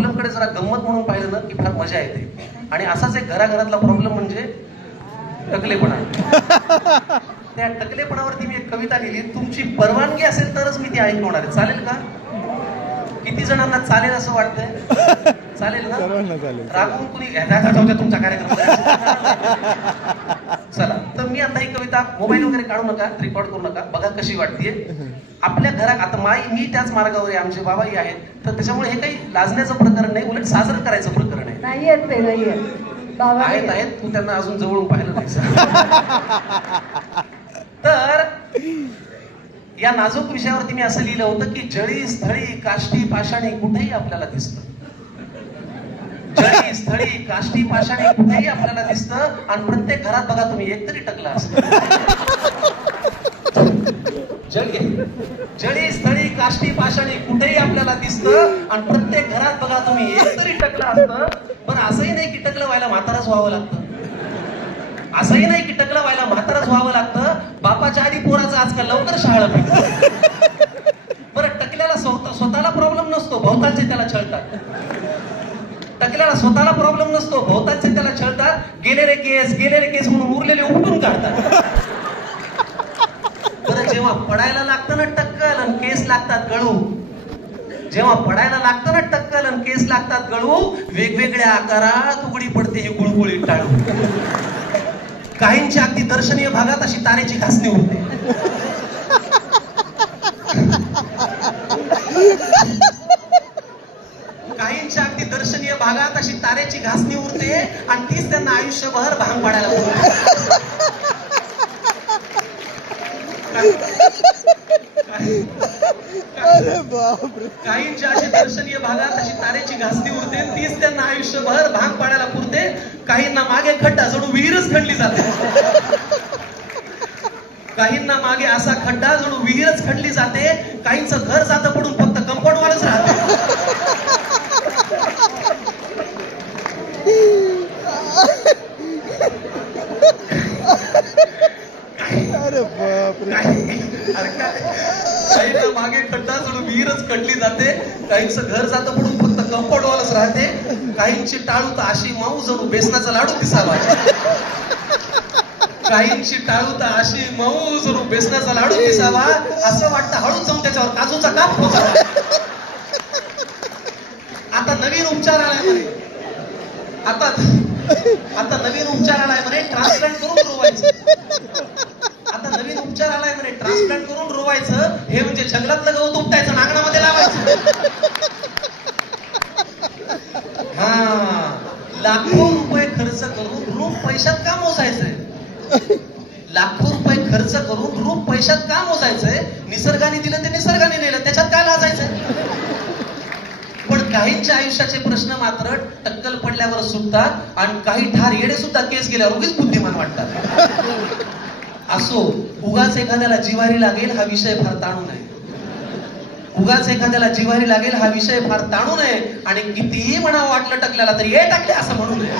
Problem कडे जरा गंमत म्हणून पाहिलं ना की फार मजा येते. आणि असाच एक घराघरातला प्रॉब्लेम म्हणजे टकलेपणा. त्या टकलेपणावरती मी एक कविता लिहिली. तुमची परवानगी असेल तरच मी ती ऐकवणार आहे. चालेल का? किती जणांना चालेल असं वाटतंय? चालेल ना? रागवून कुणी तुमचा कार्यक्रम. चला, तर मी आता ही कविता मोबाईल वगैरे काढू नका, रेकॉर्ड करू नका, बघा कशी वाटतेय. आपल्या घरात आता मी त्याच मार्गावर आहे, आमचे बाबाही आहेत, तर त्याच्यामुळे हे काही लाजण्याचं प्रकरण नाही, उलट साजरं करायचं प्रकरण आहे. आहेत तू त्यांना अजून जवळून पाहिलं नाही. तर या नाजूक विषयावरती मी असं लिहिलं होतं की जळी स्थळी काष्टी पाषाणी कुठेही आपल्याला दिसतं. जळी स्थळी काष्टी पाषाणी कुठेही आपल्याला दिसतं. आणि प्रत्येक घरात बघा तुम्ही एकतरी टकला असतं. जळी स्थळी काष्टी पाषाणी कुठेही आपल्याला दिसतं. आणि प्रत्येक घरात बघा तुम्ही एकतरी टकला असतं. पण असंही नाही की टकलं व्हायला म्हाताराच व्हावं लागतं. असंही नाही की टकलं व्हायला म्हाताराच व्हावं लागतं. बापाच्या आधी पोराचं आजकाल लवकर शाळा भेटतं. बरं, टकल्याला स्वतःला प्रॉब्लेम नसतो, भोवतालचे त्याला छळतात. टकल्याला स्वतःला प्रॉब्लेम नसतो, भोवतालचे त्याला छळतात. गेले रे केस म्हणून उरलेले उपटून काढतात. बरं, जेव्हा पडायला लागतं ना टक्कल आणि केस लागतात गळू, जेव्हा पडायला लागतं ना टक्कल आणि केस लागतात गळू, वेगवेगळ्या आकारात उघडी पडते ही गुळगुळीत टाळू. काहींच्या अगदी दर्शनीय भागात अशी तारेची घासणी होते. काहींच्या अगदी दर्शनीय भागात अशी तारेची घासणी उरते आणि तीच त्यांना आयुष्यभर भांग पाडायला होते. काहींच्या अशी दर्शनीय भागात अशी तारेची घासणी उरते, तीच त्यांना आयुष्यभर भांग पाडायला पुरते. काहींना मागे खड्डा जणू विहीरच खणली जाते. काहींना मागे असा खड्डा जणू विहीरच खणली जाते. काहींचं घर जातं पडून फक्त कंपाऊंडवरच राहते. काहींना मागे खड्डा जणू विहीरच खणली जाते. काहींचं घर जातं पडून फक्त कंपाऊंडवरच राहते. काहींची टाळू तर अशी मऊ जणू बेसनाचा लाडू दिसावा. काहींची टाळू तर अशी मऊ जणू बेसनाचा लाडू दिसावा. असं वाटतं हळूच जाऊन त्याच्यावर काजूचा काप पोचावा. आता नवीन उपचार आलाय म्हणे. आता नवीन उपचार आलाय म्हणे, ट्रान्सप्लांट करून रोवायचं. आता नवीन उपचार आलाय म्हणे, ट्रान्सप्लांट करून रोवायचं. हे म्हणजे जंगलातलं गवत उपटायचं, नांगणामध्ये लावायचं. हा, लाखो रुपये खर्च करून रूप पैशात का मोजायचंय? लाखो रुपये खर्च करून रूप पैशात का मोजायचंय? निसर्गाने दिलं ते निसर्गाने नेलं, त्याच्यात काय लाजायचंय? पण काहींच्या आयुष्याचे प्रश्न मात्र टक्कल पडल्यावर सुटतात आणि काही ठार येडे सुद्धा केस गेल्यावर उगीच बुद्धिमान वाटतात. असो, उगाच एखाद्याला जिव्हारी लागेल हा विषय फार ताणू नये. उगाच एखाद्याला जिव्हारी लागेल हा विषय फार ताणू नये. आणि कितीही म्हणावं वाटलं टकल्याला तरी हे टाकले असं म्हणू नये.